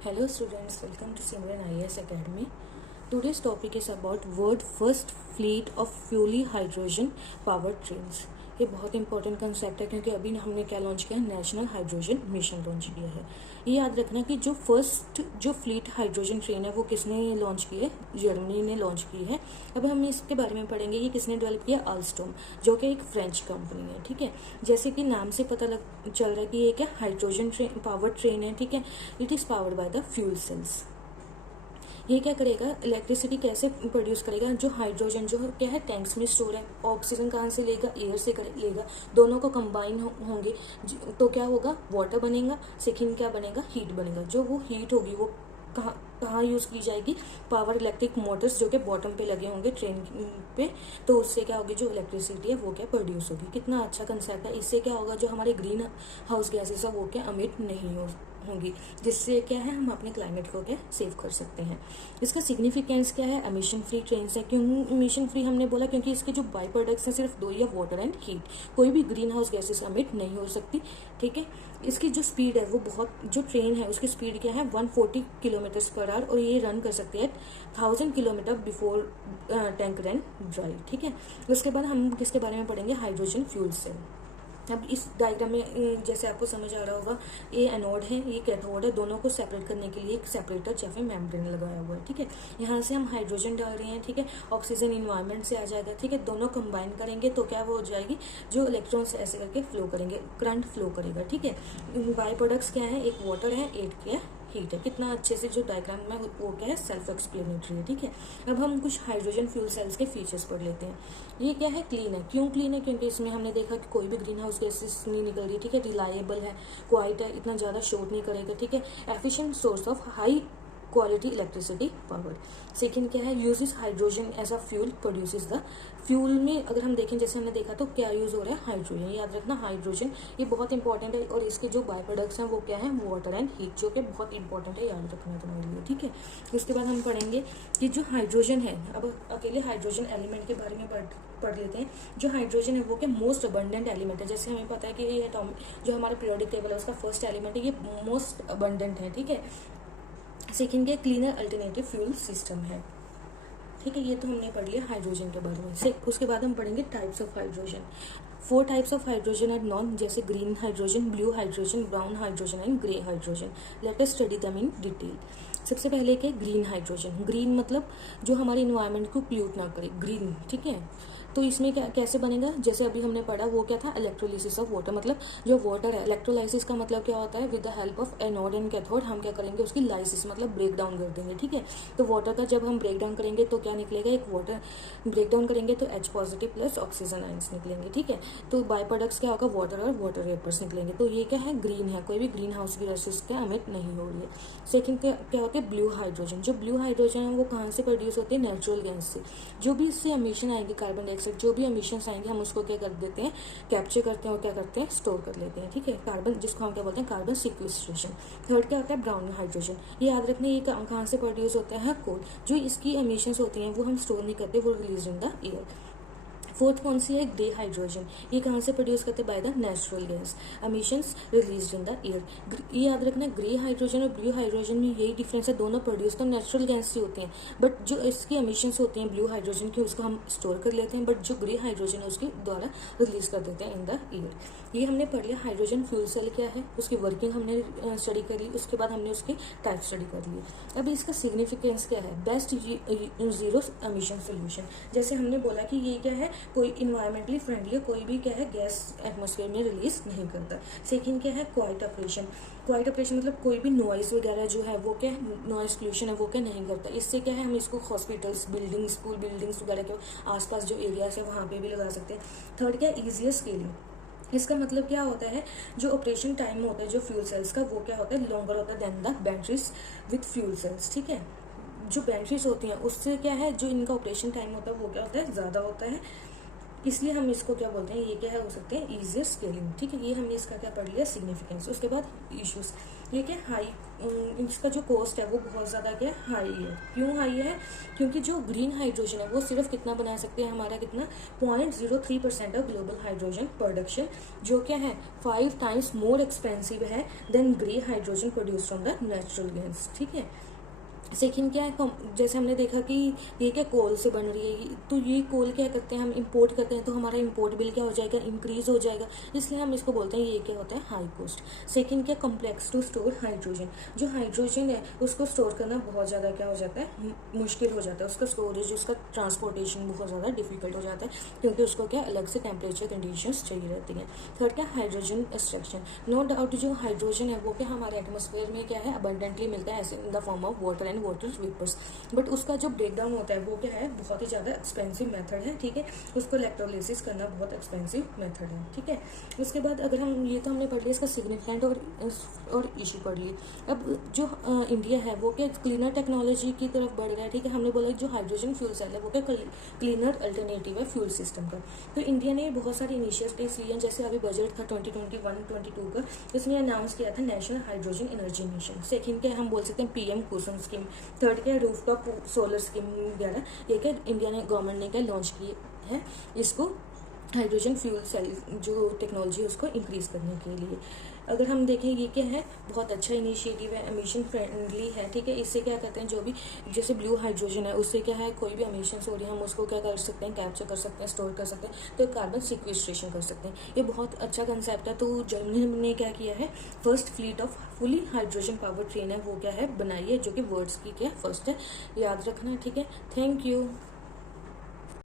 Hello students, welcome to Simran IAS Academy. Today's topic is about world first fleet of fully hydrogen powered trains. ये बहुत important concept है क्योंकि अभी हमने क्या लॉन्च किया है, नेशनल हाइड्रोजन मिशन लॉन्च किया है। ये याद रखना कि जो फ्लीट हाइड्रोजन ट्रेन है वो किसने लॉन्च की है, जर्मनी ने लॉन्च की है। अब हम इसके बारे में पढ़ेंगे, ये किसने डेवलप किया, अल्स्टोम, जो कि एक फ्रेंच कंपनी है। ठीक है, जैसे कि नाम से पता चल रहा है कि ये क्या हाइड्रोजन ट्रेन पावर्ड ट्रेन है। ठीक है, it is powered by the fuel cells. ये क्या करेगा, इलेक्ट्रिसिटी कैसे प्रोड्यूस करेगा, जो हाइड्रोजन जो क्या है टैंक्स में स्टोर है, ऑक्सीजन कहाँ से लेगा, एयर से लेगा, दोनों को कंबाइन होंगे तो क्या होगा, वाटर बनेगा। सेकेंड क्या बनेगा, हीट बनेगा। जो वो हीट होगी वो कहाँ कहाँ यूज़ की जाएगी, पावर इलेक्ट्रिक मोटर्स जो कि बॉटम पे लगे होंगे ट्रेन पे, तो उससे क्या होगी, जो इलेक्ट्रिसिटी है वो क्या प्रोड्यूस होगी। कितना अच्छा कंसेप्ट है। इससे क्या होगा, जो हमारे ग्रीन हाउस गैसेस है वो क्या अमिट नहीं होंगी, जिससे क्या है हम अपने क्लाइमेट को क्या सेव कर सकते हैं। इसका सिग्निफिकेंस क्या है, एमिशन फ्री ट्रेन है। क्यों एमिशन फ्री हमने बोला, क्योंकि इसके जो बाई प्रोडक्ट्स हैं सिर्फ दो ही है, वाटर एंड हीट। कोई भी ग्रीन हाउस गैसेस अमिट नहीं हो सकती। ठीक है, इसकी जो स्पीड है वो जो ट्रेन है उसकी स्पीड क्या है 140 किलोमीटर पर आवर, और ये रन कर सकती है 1000 kilometre before tank run dry. ठीक है, उसके बाद हम किसके बारे में पढ़ेंगे, हाइड्रोजन फ्यूल सेल। अब इस डायग्राम में जैसे आपको समझ आ रहा होगा, ये एनोड है, ये कैथोड है, दोनों को सेपरेट करने के लिए एक सेपरेटर या फिर मेम्ब्रेन लगाया हुआ है। ठीक है, यहाँ से हम हाइड्रोजन डाल रहे हैं। ठीक है, ऑक्सीजन इन्वायरमेंट से आ जाएगा। ठीक है, दोनों कंबाइन करेंगे तो क्या वो हो जाएगी, जो इलेक्ट्रॉन्स ऐसे करके फ्लो करेंगे, करंट फ्लो करेगा। ठीक है, बाई प्रोडक्ट्स क्या है, एक वाटर है, एक क्या हीट है। कितना अच्छे से जो डायग्राम में वो क्या है सेल्फ एक्सप्लेनेटरी है। ठीक है, अब हम कुछ हाइड्रोजन फ्यूल सेल्स के फीचर्स पढ़ लेते हैं। ये क्या है, क्लीन है। क्यों क्लीन है, क्योंकि इसमें हमने देखा कि कोई भी ग्रीन हाउस गैसेस नहीं निकल रही। ठीक है, रिलायबल है, क्वाइट है, इतना ज़्यादा शोर नहीं करेगा। ठीक है, efficient source of high quality electricity power. Second क्या है, uses hydrogen as a fuel, produces the fuel में अगर हम देखें, जैसे हमने देखा तो क्या यूज हो रहा है, हाइड्रोजन। याद रखना हाइड्रोजन ये बहुत इंपॉर्टेंट है, और इसके जो बाय प्रोडक्ट्स हैं वो क्या है, वाटर एंड हीट, जो कि बहुत इंपॉर्टेंट है, याद रखना है तुम्हारे लिए। ठीक है, उसके बाद हम पढ़ेंगे कि जो हाइड्रोजन है, अब अकेले हाइड्रोजन एलिमेंट के बारे में पढ़ लेते हैं। जो हाइड्रोजन है वो क्या मोस्ट अबंडेंट एलिमेंट है। जैसे हमें पता है कि ये एटॉमिक जो हमारा पीरियोडिक टेबल है उसका फर्स्ट एलिमेंट है, ये मोस्ट अबंडेंट है। ठीक है, सीखेंगे क्लीनर अल्टरनेटिव फ्यूल सिस्टम है। ठीक है, ये तो हमने पढ़ लिया हाइड्रोजन के बारे में। उसके बाद हम पढ़ेंगे types of hydrogen. 4 types of hydrogen are known, जैसे green hydrogen, blue hydrogen, brown hydrogen and grey hydrogen. Let us study them in detail. सबसे पहले क्या, ग्रीन हाइड्रोजन। ग्रीन मतलब जो हमारे इन्वायरमेंट को पोल्यूट ना करे, ग्रीन। ठीक है, तो इसमें क्या कैसे बनेगा, जैसे अभी हमने पढ़ा वो क्या था, इलेक्ट्रोलिसिस ऑफ वाटर। मतलब जो वाटर है, इलेक्ट्रोलाइसिस का मतलब क्या होता है, with the help of anode and cathode हम क्या करेंगे, उसकी लाइसिस मतलब ब्रेक डाउन कर देंगे। ठीक है, तो वाटर का जब हम ब्रेक डाउन करेंगे तो क्या निकलेगा, एक वाटर ब्रेक डाउन करेंगे तो H positive plus oxygen ions निकलेंगे। ठीक है, तो बाय प्रोडक्ट्स क्या होगा, वाटर और वाटर वेपर्स निकलेंगे। तो ये क्या है, ग्रीन है, कोई भी ग्रीन हाउस की गैसेस क्या अमिट नहीं हो रही है। सेकेंड क्या होता है, ब्लू हाइड्रोजन। जो ब्लू हाइड्रोजन है वो कहाँ से प्रोड्यूस होती है, नेचुरल गैस से। जो भी इससे एमिशन आएंगे, कार्बन डाइऑक्साइड जो भी एमिशन आएंगे, हम उसको क्या कर देते हैं, कैप्चर करते हैं और क्या करते हैं, स्टोर कर लेते हैं। ठीक है, कार्बन जिसको हम क्या बोलते हैं, कार्बन सिक्वेस्ट्रेशन। थर्ड क्या होता है, ब्राउन हाइड्रोजन। ये याद रखना, ये कहाँ से प्रोड्यूस होता है, कोल। जो इसकी एमिशंस होती हैं वो हम स्टोर नहीं करते, वो release in the air. Fourth कौन सी है, ग्रे हाइड्रोजन। ये कहाँ से प्रोड्यूस करते हैं, by the natural gas, emissions release in the air. ये याद रखना, ग्रे हाइड्रोजन और ब्लू हाइड्रोजन में यही डिफरेंस है, दोनों प्रोड्यूस तो नेचुरल गैस से होते हैं, बट जो इसकी एमिशंस होती हैं ब्लू हाइड्रोजन की उसको हम स्टोर कर लेते हैं, बट जो ग्रे हाइड्रोजन है उसके द्वारा रिलीज कर देते हैं इन द एयर। ये हमने पढ़ लिया हाइड्रोजन फ्यूल सेल क्या है, उसकी वर्किंग हमने स्टडी कर ली, उसके बाद हमने उसके टाइप स्टडी कर लिए। अब इसका सिग्निफिकेंस क्या है, बेस्ट जीरो एमिशन सोल्यूशन। जैसे हमने बोला कि ये क्या है, कोई इन्वायरमेंटली फ्रेंडली है, कोई भी क्या है गैस एटमॉस्फेयर में रिलीज नहीं करता। सेकेंड क्या है, क्वाइट ऑपरेशन। क्वाइट ऑपरेशन मतलब कोई भी नॉइस वगैरह जो है वो क्या नॉइस पोल्यूशन है वो क्या नहीं करता। इससे क्या है, हम इसको हॉस्पिटल्स, बिल्डिंग, स्कूल बिल्डिंग्स वगैरह के आसपास जो एरियाज है वहाँ पे भी लगा सकते हैं। थर्ड क्या, ईजियर स्केलिंग। इसका मतलब क्या होता है, जो ऑपरेशन टाइम होता है जो फ्यूल सेल्स का वो क्या होता है, लॉन्गर होता है than the batteries with fuel cells. ठीक है, जो बैटरीज होती हैं उससे क्या है, जो इनका ऑपरेशन टाइम होता है वो क्या होता है, ज़्यादा होता है, इसलिए हम इसको क्या बोलते हैं, ये क्या है हो सकते हैं ईजियर स्केलिंग। ठीक है, ये हमने इसका क्या पढ़ लिया, सिग्निफिकेंस। उसके बाद इश्यूज। ये क्या हाई, इसका जो कॉस्ट है वो बहुत ज़्यादा क्या हाई है। क्यों हाई है? क्योंकि जो ग्रीन हाइड्रोजन है वो सिर्फ कितना बना सकते हैं, हमारा कितना 0.03% ऑफ ग्लोबल हाइड्रोजन प्रोडक्शन, जो क्या है 5 टाइम्स मोर एक्सपेंसिव है than green hydrogen produce from the natural gas. ठीक है। सेकेंड क्या है, जैसे हमने देखा कि ये क्या कोल से बन रही है, तो ये कोल क्या करते हैं हम इंपोर्ट करते हैं, तो हमारा इंपोर्ट बिल क्या हो जाएगा, इंक्रीज हो जाएगा, इसलिए हम इसको बोलते हैं ये क्या होता है हाई कॉस्ट। सेकेंड क्या, कॉम्प्लेक्स टू स्टोर हाइड्रोजन, जो हाइड्रोजन है उसको स्टोर करना बहुत ज़्यादा क्या हो जाता है, मुश्किल हो जाता है, उसका स्टोरेज, उसका ट्रांसपोर्टेशन बहुत ज़्यादा डिफिकल्ट हो जाता है, क्योंकि उसको क्या अलग से टेम्परेचर कंडीशंस चाहिए रहती हैं। थर्ड क्या, हाइड्रोजन एक्सट्रैक्शन। नो डाउट जो हाइड्रोजन है वो क्या हमारे एटमोसफेयर में क्या है अबंडेंटली मिलता है, ऐसे in the form of water and water vapours, but उसका जो ब्रेक डाउन होता है वो क्या है बहुत ही ज़्यादा एक्सपेंसिव मेथड है। ठीक है, उसको इलेक्ट्रोलिसिस करना बहुत एक्सपेंसिव मेथड है। ठीक है, उसके बाद अगर हम ये तो हमने पढ़ लिया इसका सिग्निफिकेंट और इशू पढ़ लिए। अब जो इंडिया है वो क्या क्लीनर टेक्नोलॉजी की तरफ बढ़ रहा है। ठीक है, हमने बोला जो हाइड्रोजन फ्यूल सेल है वो क्या क्लीनर अल्टरनेटिव है फ्यूल सिस्टम का। तो इंडिया ने बहुत सारे इनिशिएटिव्स लिए हैं, जैसे अभी बजट था 2021-22 का, इसमें अनाउंस किया था national hydrogen energy mission. Second क्या हम बोल सकते हैं PM कुसुम स्कीम। थर्ड क्या रूफटॉप सोलर स्कीम वगैरह, ये क्या इंडिया ने गवर्नमेंट ने क्या लॉन्च किए है इसको, हाइड्रोजन फ्यूल सेल जो टेक्नोलॉजी है उसको इंक्रीज करने के लिए। अगर हम देखें ये क्या है बहुत अच्छा इनिशिएटिव है, एमिशन फ्रेंडली है। ठीक है, इससे क्या करते हैं जो भी जैसे ब्लू हाइड्रोजन है उससे क्या है कोई भी एमिशन हो रही है हम उसको क्या कर सकते हैं, कैप्चर कर सकते हैं, स्टोर कर सकते हैं, तो कार्बन सिक्वेस्ट्रेशन कर सकते हैं। ये बहुत अच्छा कंसेप्ट है। तो जर्मनी ने क्या किया है, first fleet of fully hydrogen power train है वो क्या है बनाई है, जो कि वर्ल्ड्स की क्या फर्स्ट है, याद रखना। ठीक है, थैंक यू।